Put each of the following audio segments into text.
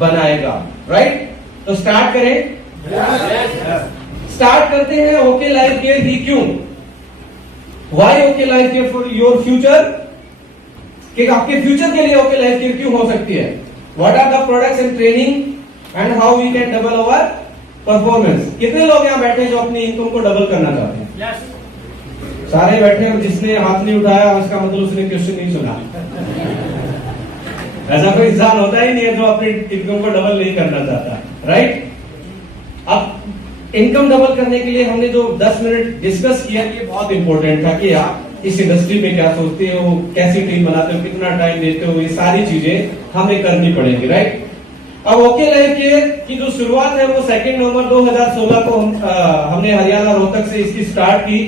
बनाएगा, राइट? तो स्टार्ट करें। स्टार्ट करते हैं ओके लाइफ केयर ही क्यों, why okay life care for your future, कि आपके फ्यूचर के लिए ओके लाइफ केयर क्यों हो सकती है, what are the products and training and how we can double our performance. कितने लोग यहाँ बैठे जो अपनी इनकम को डबल करना चाहते हैं? yes. सारे बैठे हैं, जिसने हाथ नहीं उठाया उसका मतलब उसने क्वेश्चन नहीं सुना। ऐसा कोई इंसान होता ही नहीं है जो अपनी इनकम को डबल नहीं करना चाहता, राइट? अब इनकम डबल करने के लिए हमने जो 10 मिनट डिस्कस किया ये बहुत इंपॉर्टेंट था कि आप इस इंडस्ट्री में क्या सोचते हो, कैसी टीम बनाते हो, कितना टाइम देते हो, ये सारी चीजें हमें करनी पड़ेंगी, राइट? अब ओके लाइफ केयर की जो शुरुआत है वो 2 नवंबर 2016 को हमने हरियाणा रोहतक से इसकी स्टार्ट की।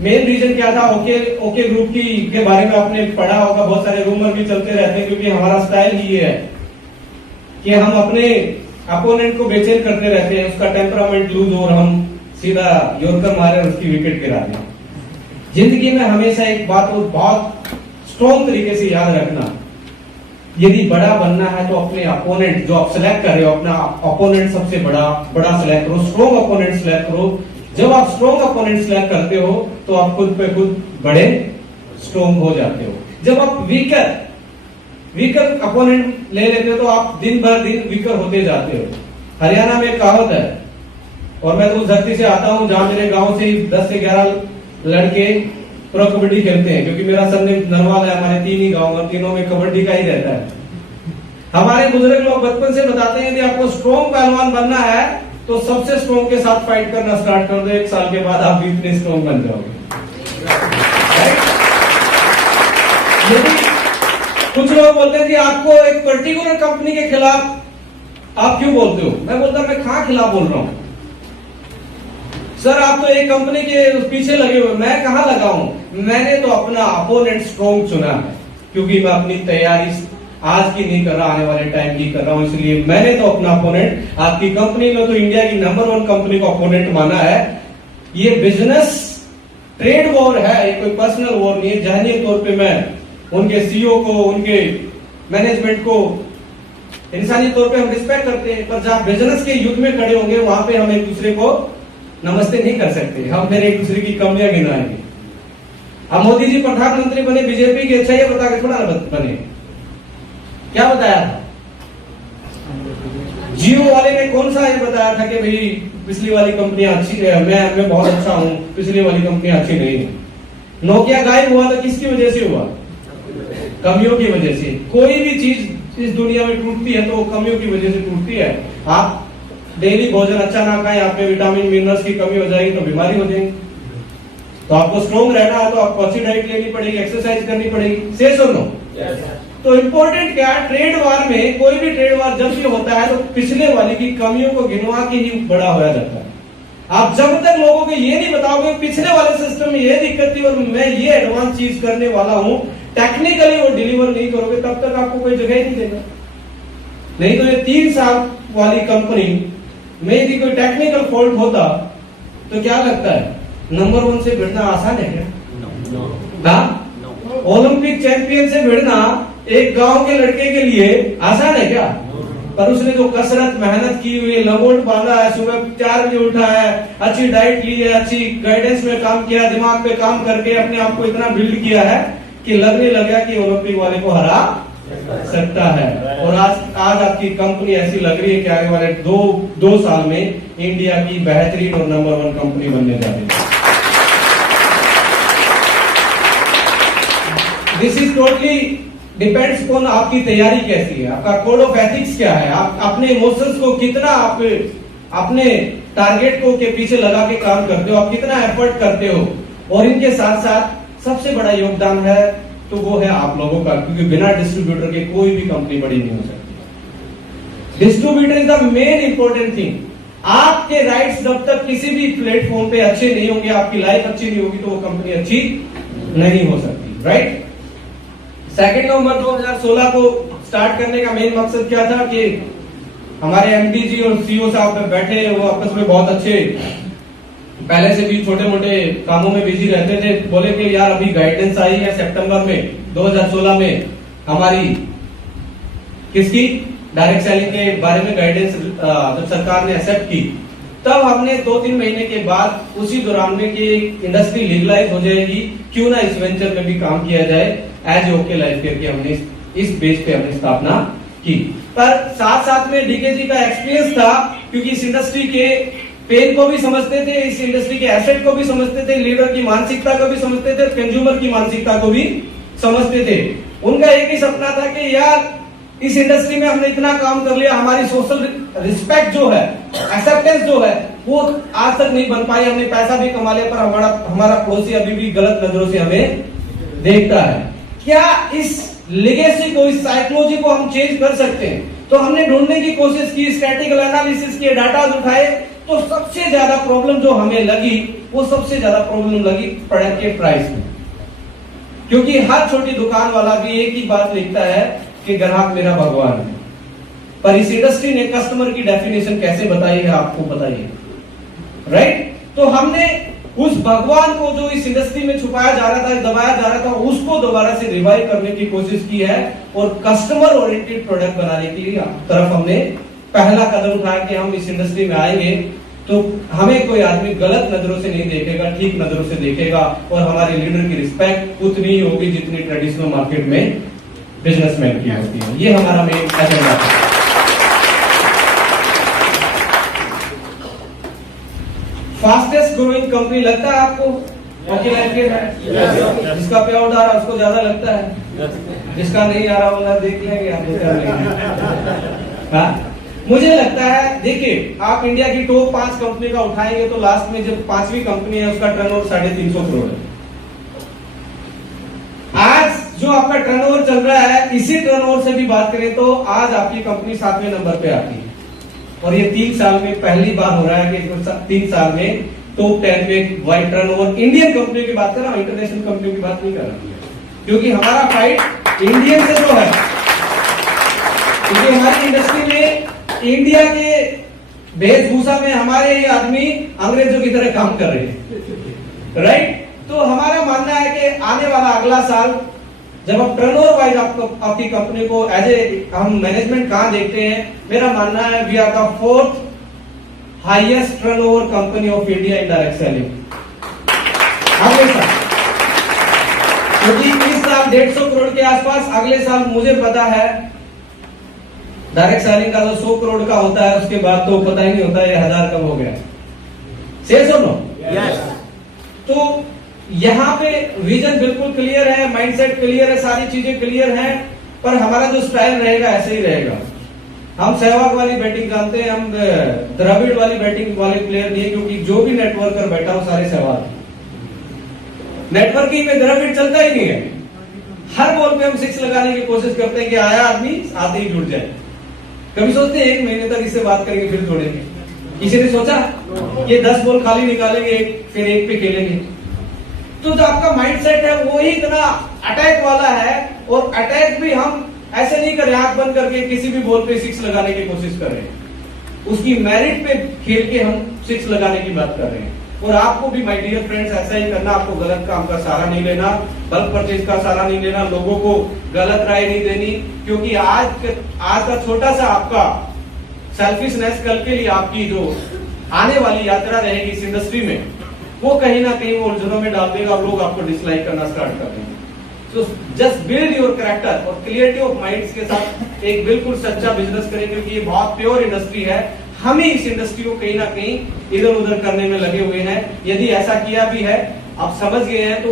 मेन रीजन क्या था, ओके ग्रुप की के बारे में आपने पढ़ा होगा, बहुत सारे रूमर भी चलते रहते हैं क्योंकि हमारा स्टाइल ही ये है कि हम अपने अपोनेंट को बेचैन करते रहते हैं, उसका टेम्परामेंट लूज और हम सीधा यॉर्कर मारे और उसकी विकेट गिरा दें। जिंदगी में हमेशा एक बात को बहुत स्ट्रॉन्ग तरीके से याद रखना, यदि बड़ा बनना है तो अपने अपोनेंट जो आप सिलेक्ट कर रहे हो, अपना अपोनेंट सबसे बड़ा सिलेक्ट करो, स्ट्रॉन्ग अपोनेंट सिलेक्ट करो। जब आप स्ट्रॉन्ग अपोनेंट सिलेक्ट करते हो तो आप खुद पे खुद बड़े स्ट्रॉन्ग हो जाते हो। जब आप वीकर अपोनेंट ले लेते हो तो आप दिन भर दिन वीकर होते जाते हो। हरियाणा में एक कहावत है, और मैं तो उस धरती से आता हूं जहां मेरे गांव से 10 से 11 लड़के प्रो कबड्डी खेलते हैं, क्योंकि मेरा सरनेम नरवाल है, हमारे 3 ही गांव और तीनों में कबड्डी का ही रहता है। हमारे बुजुर्ग लोग बचपन से बताते हैं कि आपको स्ट्रॉन्ग पहलवान बनना है तो सबसे स्ट्रॉन्ग के साथ फाइट करना स्टार्ट कर दो, 1 साल के बाद आप भी इतने स्ट्रॉन्ग बन जाओगे। यदि कुछ लोग बोलते हैं कि आपको एक पर्टिकुलर कंपनी के खिलाफ आप क्यों बोलते हो, मैं बोलता मैं कहां खिलाफ बोल रहा हूं सर, आप तो एक कंपनी के पीछे लगे हुए, मैं कहां लगा हूं? मैंने तो अपना अपोनेंट स्ट्रॉन्ग चुना है, क्योंकि मैं अपनी तैयारी आज की नहीं कर रहा, आने वाले टाइम की कर रहा हूं, इसलिए मैंने तो अपना अपोनेंट, आपकी कंपनी में तो इंडिया की नंबर 1 कंपनी को अपोनेंट माना है। ये बिजनेस ट्रेड वॉर है, ये कोई पर्सनल वॉर नहीं है। जहनी तौर पे मैं उनके सीईओ को, उनके मैनेजमेंट को इंसानी तौर पे हम रिस्पेक्ट करते हैं, पर जहां बिजनेस के युद्ध में खड़े होंगे वहां पे हम एक दूसरे को नमस्ते नहीं कर सकते, हम फिर एक दूसरे की कमियां गिनाएंगे। अब मोदी जी प्रधानमंत्री बने बीजेपी के, अच्छा ये बता के थोड़ा बने, क्या बताया था? जियो वाले ने कौन सा ये बताया था कि भाई पिछली वाली कंपनियां अच्छी है, मैं बहुत अच्छा हूं, पिछली वाली कंपनियां अच्छी नहीं है। नोकिया गायब हुआ तो किसकी वजह से हुआ? कमियों की वजह से। कोई भी चीज इस दुनिया में टूटती है तो वो कमियों की वजह से टूटती है। आप डेली भोजन अच्छा ना खाएं, आप में विटामिन मिनरल्स की कमी हो जाएगी तो बीमारी हो जाएगी। तो आपको स्ट्रॉन्ग रहना है तो आपको अच्छी डाइट लेनी पड़ेगी, एक्सरसाइज करनी पड़ेगी। से सुनो, तो इंपॉर्टेंट क्या है, ट्रेड वार में, कोई भी ट्रेड वार जब भी होता है तो पिछले वाले की कमियों को गिनवा के ही बड़ा होया जाता है। आप जब तक लोगों को ये नहीं बताओगे पिछले वाले सिस्टम में ये दिक्कत थी और मैं ये एडवांस चीज करने वाला हूं, टेक्निकली वो डिलीवर नहीं करोगे, तब तक आपको कोई जगह ही नहीं देगा। नहीं तो ये 3 साल वाली कंपनी में यदि कोई टेक्निकल फॉल्ट होता तो क्या लगता है नंबर 1 से भिड़ना आसान है क्या? ओलंपिक चैंपियन से भिड़ना एक गांव के लड़के के लिए आसान है क्या? पर उसने जो कसरत मेहनत की हुई है, लंगोट बांधा है, सुबह 4 बजे उठा है, अच्छी डाइट ली है, अच्छी गाइडेंस में काम किया, दिमाग पे काम करके अपने आप को इतना बिल्ड किया है कि लगने लगा कि ओलंपिक वाले को हरा सकता है। और आज आपकी कंपनी ऐसी लग रही है कि आगे वाले दो साल में इंडिया की बेहतरीन और नंबर 1 कंपनी बनने जा रही है। This is totally depends on आपकी तैयारी कैसी है, आपका कोड ऑफ एथिक्स क्या है, आप अपने इमोशंस को कितना आप अपने टारगेट को के पीछे लगा के काम करते हो, आप कितना एफर्ट करते हो। और इनके साथ साथ सबसे बड़ा योगदान है तो वो है आप लोगों का, क्योंकि बिना डिस्ट्रीब्यूटर के कोई भी कंपनी बड़ी नहीं हो सकती। Distributor is the main important thing. आपके राइट्स जब तक किसी भी प्लेटफॉर्म पे अच्छे नहीं होंगे, आपकी लाइफ अच्छी नहीं होगी, तो वो कंपनी अच्छी नहीं हो सकती, राइट? 2 नवंबर 2016 को स्टार्ट करने का मेन मकसद क्या था कि हमारे एमडी जी और सीईओ साहब बैठे, वो आपस में बहुत अच्छे, पहले से भी छोटे मोटे कामों में बिजी रहते थे। बोले कि यार अभी गाइडेंस आई है सितंबर में 2016 में हमारी किसकी डायरेक्ट सेलिंग के बारे में गाइडेंस जब सरकार ने एक्सेप्ट की, तब हमने 2-3 महीने के बाद उसी दौरान में कि इंडस्ट्री लीगलाइज हो जाएगी, क्यों ना इस वेंचर में भी काम किया जाए, एज ओके लाइफ केयर की हमने इस बेस पे हमने स्थापना की। पर साथ साथ में डीकेजी का एक्सपीरियंस था, क्योंकि इस इंडस्ट्री के पेन को भी समझते थे, इस इंडस्ट्री के एसेट को भी समझते थे, लीडर की मानसिकता को भी समझते थे, कंज्यूमर की मानसिकता को भी समझते थे। उनका एक ही सपना था कि यार इस इंडस्ट्री में हमने इतना काम कर लिया, हमारी सोशल रिस्पेक्ट जो है, एक्सेप्टेंस जो है, वो आज तक नहीं बन पाई। हमने पैसा भी कमा लिया, पर हमारा पड़ोसी अभी भी गलत नजरों से हमें देखता है। क्या इस लेगेसी को, इस साइकोलॉजी को हम चेंज कर सकते हैं? तो हमने ढूंढने की कोशिश की, स्टैटिकल एनालिसिस किए, डाटा उठाए, तो सबसे ज्यादा प्रॉब्लम जो हमें लगी, वो सबसे ज्यादा प्रॉब्लम लगी प्रोडक्ट के प्राइस में। क्योंकि हर छोटी दुकान वाला भी एक ही बात लिखता है कि ग्राहक मेरा भगवान है, पर इस इंडस्ट्री ने कस्टमर की डेफिनेशन कैसे बताई है, आपको बताइए, राइट? तो हमने उस भगवान को जो इस इंडस्ट्री में छुपाया जा रहा था, दबाया जा रहा था, उसको दोबारा से रिवाइव करने की कोशिश की है और कस्टमर ओरिएंटेड प्रोडक्ट बनाने की तरफ हमने पहला कदम उठाया कि हम इस इंडस्ट्री में आएंगे तो हमें कोई आदमी गलत नजरों से नहीं देखेगा, ठीक नजरों से देखेगा, और हमारे लीडर की रिस्पेक्ट उतनी ही होगी जितनी ट्रेडिशनल मार्केट में बिजनेसमैन की होती है। ये हमारा मेन एजेंडा था। फास्टेस्ट ग्रोइंग कंपनी लगता है आपको? ओके लाइफ केयर है। जिसका पे आउट आ रहा है उसको ज्यादा लगता है, जिसका नहीं आ रहा वाला देख लेंगे आप। हाँ, मुझे लगता है, देखिए आप इंडिया की टॉप 5 कंपनी का उठाएंगे तो लास्ट में जब 5वीं कंपनी है उसका टर्नओवर 350 करोड़ है। आज जो आपका टर्नओवर चल रहा है, इसी टर्नओवर से भी बात करें तो आज आपकी कंपनी 7वें नंबर पे आती है, और ये 3 साल में पहली बार हो रहा है कि 3 साल में टॉप 10 में वाइड टर्नओवर इंडियन कंपनी की बात कर रहा हूं, इंटरनेशनल कंपनी की बात नहीं कर रहा, क्योंकि हमारा फाइट इंडियन से जो है, क्योंकि हमारी इंडस्ट्री में इंडिया के वेशभूषा में हमारे ये आदमी अंग्रेजों की तरह काम कर रहे हैं, राइट? तो हमारा मानना है कि आने वाला अगला साल जब आप टर्नओवर वाइज आपकी कंपनी को एज ए हम मैनेजमेंट कहां देखते हैं, मेरा मानना है we are the 4th highest turnover company of India in direct selling अगले साल। क्योंकि इस साल 150 करोड़ के आसपास, अगले साल मुझे पता है डायरेक्ट सेलिंग का तो 100 करोड़ का होता है, उसके बाद तो पता ही नहीं होता ये 1000 कब हो गया। से सुनो, तो यहाँ पे विजन बिल्कुल क्लियर है, माइंडसेट क्लियर है, सारी चीजें क्लियर हैं, पर हमारा जो स्टाइल रहेगा ऐसे ही रहेगा। हम सहवाग वाली बैटिंग जानते हैं, हम द्रविड़ वाली बैटिंग वाले प्लेयर नहीं है, क्योंकि जो भी नेटवर्कर बैठा हो सारे सहवाग। नेटवर्किंग में द्रविड़ चलता ही नहीं है। हर बॉल पे हम 6 लगाने की कोशिश करते हैं कि आया आदमी आते ही जुड़ जाए। कभी सोचते हैं 1 महीने तक इससे बात करेंगे फिर जोड़ेंगे? किसी ने सोचा कि 10 बॉल खाली निकालेंगे, फिर 1 पे खेलेंगे? तो जो आपका माइंडसेट है वो ही इतना अटैक वाला है, और अटैक भी हम ऐसे नहीं कर रहे आंख बंद करके किसी भी बॉल पे 6 लगाने की कोशिश कर रहे हैं, उसकी मेरिट पे खेल के हम 6 लगाने की बात कर रहे हैं। और आपको भी माय डियर फ्रेंड्स ऐसा ही करना, आपको गलत काम का सहारा नहीं लेना, बल्क परचेज का सहारा नहीं लेना, लोगों को गलत राय नहीं देनी, क्योंकि आज का छोटा सा आपका सेल्फिशनेस कल के लिए आपकी जो आने वाली यात्रा रहेगी इस इंडस्ट्री में, वो कहीं ना कहीं वो उलझनों में डाल देगा और लोग आपको डिसलाइक करना स्टार्ट कर देंगे। So just build your character और क्लियरिटी ऑफ माइंड्स के साथ एक बिल्कुल सच्चा बिजनेस करें, क्योंकि ये बहुत प्योर इंडस्ट्री है। हम ही इस इंडस्ट्री को कहीं ना कहीं इधर उधर करने में लगे हुए हैं। यदि ऐसा किया भी है, आप समझ गए हैं, तो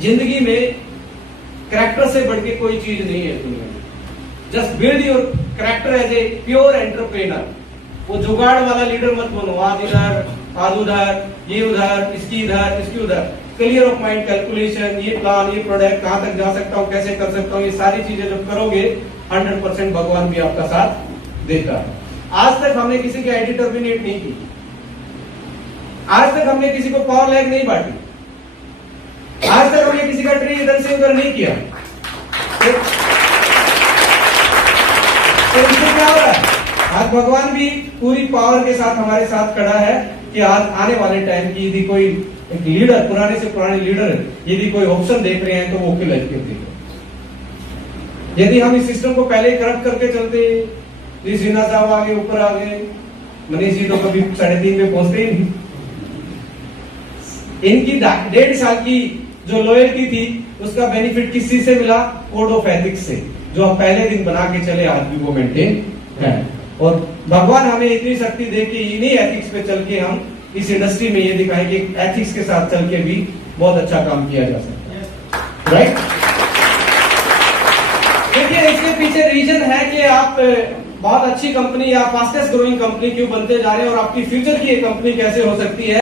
जिंदगी में कैरेक्टर से बढ़ के कोई चीज नहीं है दुनिया में। Just build your character as a pure entrepreneur. वो जुगाड़ वाला लीडर मत बनो, आज इधर आज उधर, ये उधर, इसकी इधर, इसकी उधर। क्लियर ऑफ माइंड, कैलकुलेशन, ये प्लान, ये प्रोडक्ट कहां तक जा सकता हूं, कैसे कर सकता हूं, ये सारी चीजें जब करोगे 100% भगवान भी आपका साथ देता है। आज तक हमने किसी की आईडी टर्मिनेट नहीं की, आज तक हमने किसी को पावर लैग नहीं बांटी, आज तक हमने किसी का ट्री इधर से उधर नहीं किया। तो इससे क्या हो रहा है? आज भगवान भी पूरी पावर के साथ हमारे साथ खड़ा है कि आज आने वाले टाइम की यदि कोई एक लीडर, पुराने से पुराने लीडर यदि कोई ऑप्शन देख रहे हैं तो वो ओके लाइफ के। यदि हम इस सिस्टम को पहले करप्ट करके चलते, जी सिन्हा साहब आगे ऊपर आ गए, मनीष जी तो कभी 3.5 में पहुंचते ही नहीं। इनकी 1.5 साल की जो लॉयल्टी थी उसका बेनिफिट किसी से मिला? कोड ऑफ एथिक्स से, जो आप पहले दिन बना के चले आज भी वो मेंटेन है। और भगवान हमें इतनी शक्ति दे कि इन्हीं एथिक्स पे चल के हम इस इंडस्ट्री में ये दिखाएं कि एथिक्स के साथ चल के भी बहुत अच्छा काम किया जा सकता है, राइट? देखिए इसके पीछे रीजन है कि आप बहुत अच्छी कंपनी या फास्टेस्ट ग्रोइंग कंपनी क्यों बनते जा रहे हैं और आपकी फ्यूचर की एक कंपनी कैसे हो सकती है।